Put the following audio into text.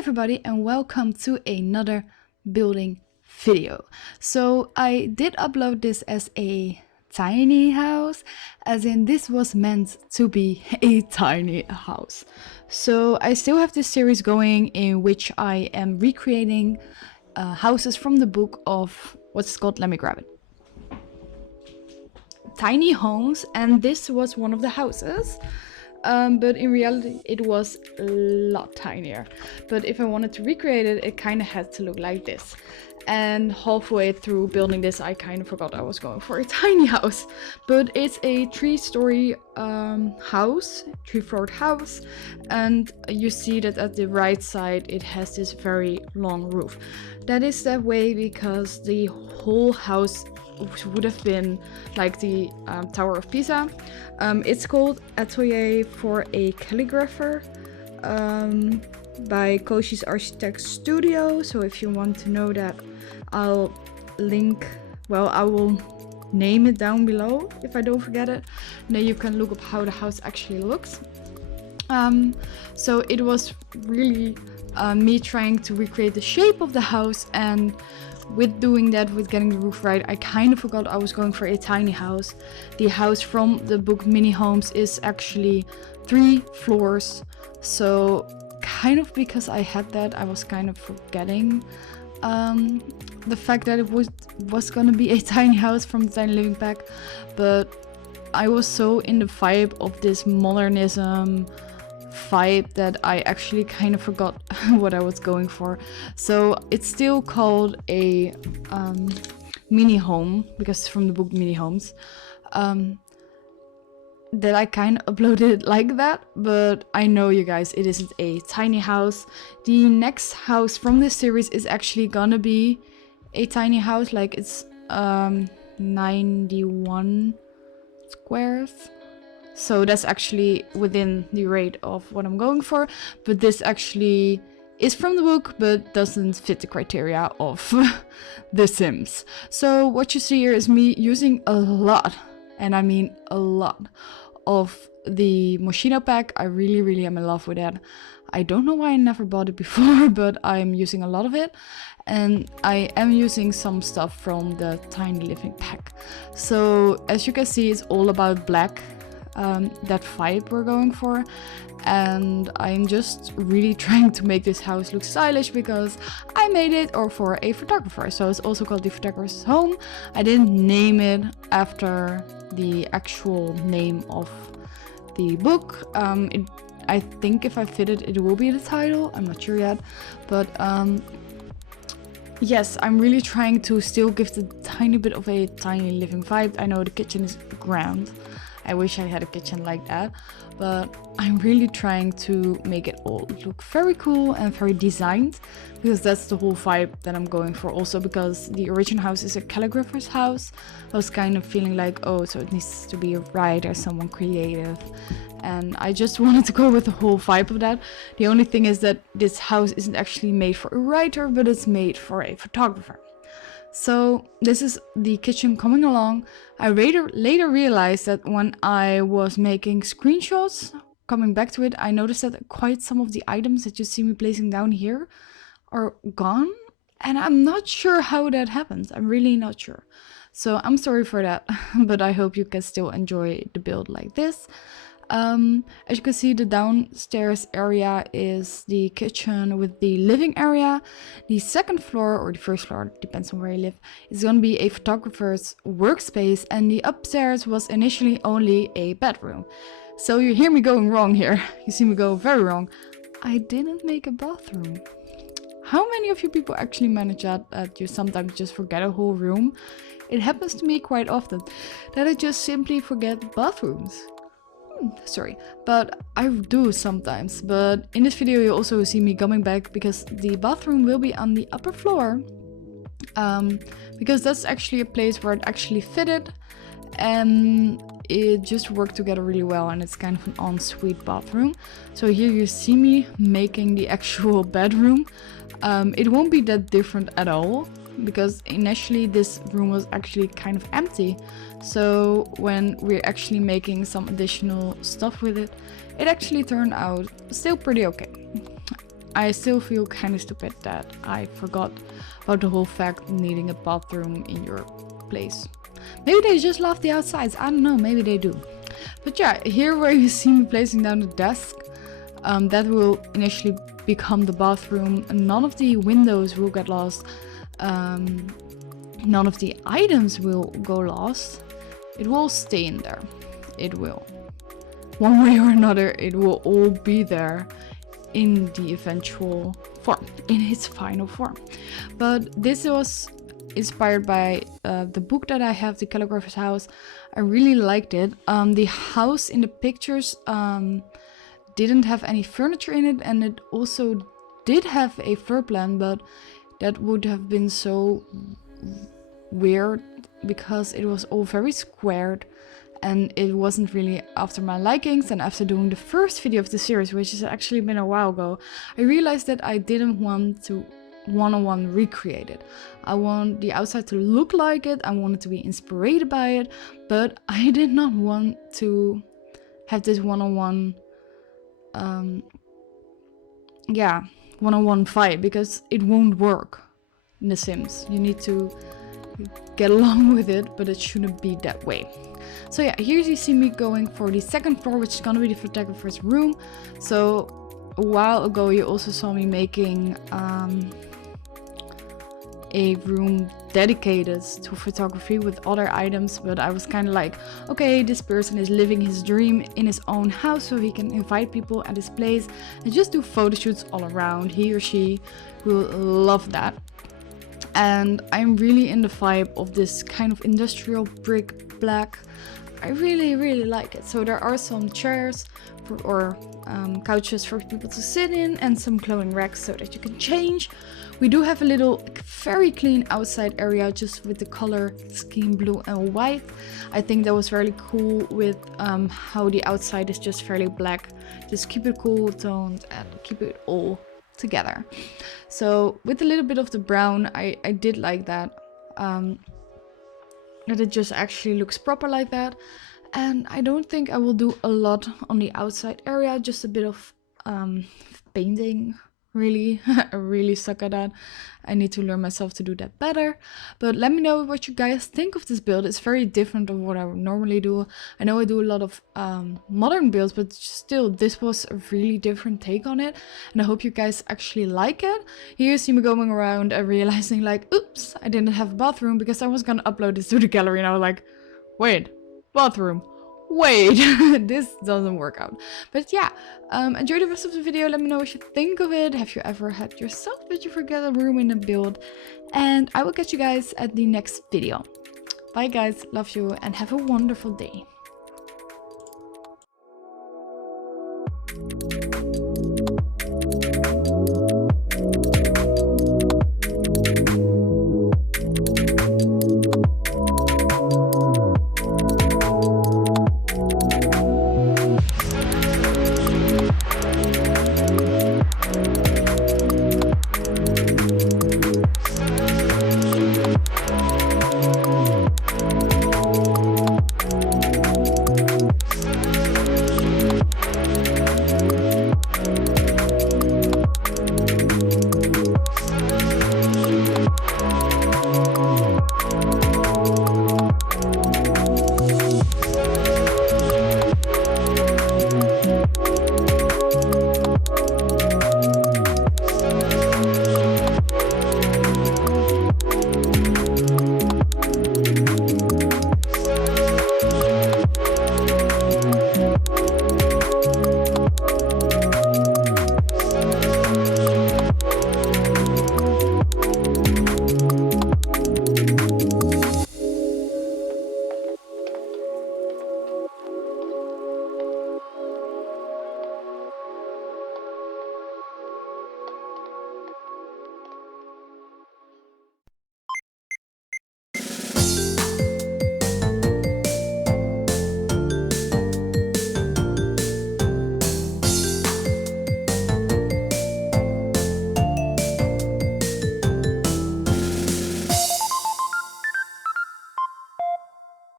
everybody, and welcome to another building video. So I did upload this as a tiny house, as in this was meant to be a tiny house. So I still have this series going in which I am recreating houses from the book of what's called, let me grab it, Tiny Homes, and this was one of the houses. But in reality it was a lot tinier. But if I wanted to recreate it, it kind of had to look like this. And halfway through building this, I kind of forgot I was going for a tiny house. But it's a 3-story house, 3-floored house. And you see that at the right side it has this very long roof. That is that way because the whole house would have been like the Tower of Pisa. It's called Atelier for a Calligrapher by Koshi's Architect Studio. So if you want to know that, I'll link, well, I will name it down below if I don't forget it. And then you can look up how the house actually looks. So it was really me trying to recreate the shape of the house, and with doing that, with getting the roof right, I kind of forgot I was going for a tiny house. The house from the book Mini Homes is actually 3 floors. So kind of because I had that, I was kind of forgetting the fact that it was gonna be a tiny house from the Tiny Living Pack. But I was so in the vibe of this modernism vibe that I actually kind of forgot what I was going for. So it's still called a mini home because it's from the book Mini Homes. That I kind of uploaded it like that, but I know you guys, it isn't a tiny house. The next house from this series is actually gonna be a tiny house, like it's 91 squares. So that's actually within the rate of what I'm going for. But this actually is from the book, but doesn't fit the criteria of The Sims. So what you see here is me using a lot, and I mean a lot, of the Moschino pack. I really am in love with that. I don't know why I never bought it before, but I'm using a lot of it. And I am using some stuff from the Tiny Living pack. So as you can see, it's all about black. That vibe we're going for, and I'm just really trying to make this house look stylish because I made it for a photographer, so it's also called the photographer's home. I didn't name it after the actual name of the book. I think if I fit it, it will be the title. I'm not sure yet, but yes, I'm really trying to still give the tiny bit of a Tiny Living vibe. I know the kitchen is grand. I wish I had a kitchen like that, but I'm really trying to make it all look very cool and very designed, because that's the whole vibe that I'm going for. Also because the original house is a calligrapher's house, I was kind of feeling like, oh, so it needs to be a writer, someone creative, and I just wanted to go with the whole vibe of that. The only thing is that this house isn't actually made for a writer, but it's made for a photographer. So this is the kitchen coming along. I later realized that when I was making screenshots, coming back to it, I noticed that quite some of the items that you see me placing down here are gone. And I'm not sure how that happens. I'm really not sure. So I'm sorry for that, but I hope you can still enjoy the build like this. As you can see, the downstairs area is the kitchen with the living area. The second floor, or the first floor, depends on where you live, is going to be a photographer's workspace, and the upstairs was initially only a bedroom. So you hear me going wrong here. You see me go very wrong. I didn't make a bathroom. How many of you people actually manage that you sometimes just forget a whole room? It happens to me quite often, that I just simply forget bathrooms. Sorry, but I do sometimes. But in this video you also see me coming back because the bathroom will be on the upper floor, because that's actually a place where it actually fitted, and it just worked together really well, and it's kind of an ensuite bathroom. So here you see me making the actual bedroom. It won't be that different at all, because initially this room was actually kind of empty. So when we're actually making some additional stuff with it, it actually turned out still pretty okay. I still feel kind of stupid that I forgot about the whole fact needing a bathroom in your place. Maybe they just love the outsides. I don't know, maybe they do. But yeah, here where you see me placing down the desk, that will initially become the bathroom. None of the windows will get lost. None of the items will go lost. It will stay in there. It will. One way or another, it will all be there in the eventual form, in its final form. But this was inspired by the book that I have, The Calligrapher's House. I really liked it. The house in the pictures didn't have any furniture in it, and it also did have a floor plan, but that would have been so weird because it was all very squared and it wasn't really after my likings. And after doing the first video of the series, which has actually been a while ago, I realized that I didn't want to one-on-one recreate it. I want the outside to look like it, I wanted to be inspired by it, but I did not want to have this one-on-one one-on-one fight, because it won't work in The Sims. You need to get along with it, but it shouldn't be that way. So yeah, here you see me going for the second floor, which is gonna be the photographer's room. So a while ago you also saw me making a room dedicated to photography with other items, but I was kind of like, okay, this person is living his dream in his own house, so he can invite people at his place and just do photo shoots all around. He or she will love that. And I'm really in the vibe of this kind of industrial brick black. I really like it. So there are some chairs or couches for people to sit in, and some clothing racks so that you can change. We do have a little very clean outside area just with the color scheme blue and white. I think that was really cool with how the outside is just fairly black. Just keep it cool toned and keep it all together. So with a little bit of the brown, I did like that. That it just actually looks proper like that. And I don't think I will do a lot on the outside area, just a bit of painting. Really, I really suck at that. I need to learn myself to do that better. But let me know what you guys think of this build. It's very different of what I would normally do. I know I do a lot of modern builds, but still, this was a really different take on it. And I hope you guys actually like it. Here you see me going around and realizing like, oops, I didn't have a bathroom, because I was gonna upload this to the gallery and I was like, wait, bathroom. Wait, this doesn't work out. But yeah, enjoy the rest of the video. Let me know what you think of it. Have you ever had yourself that you forget a room in a build? And I will catch you guys at the next video. Bye guys, love you and have a wonderful day.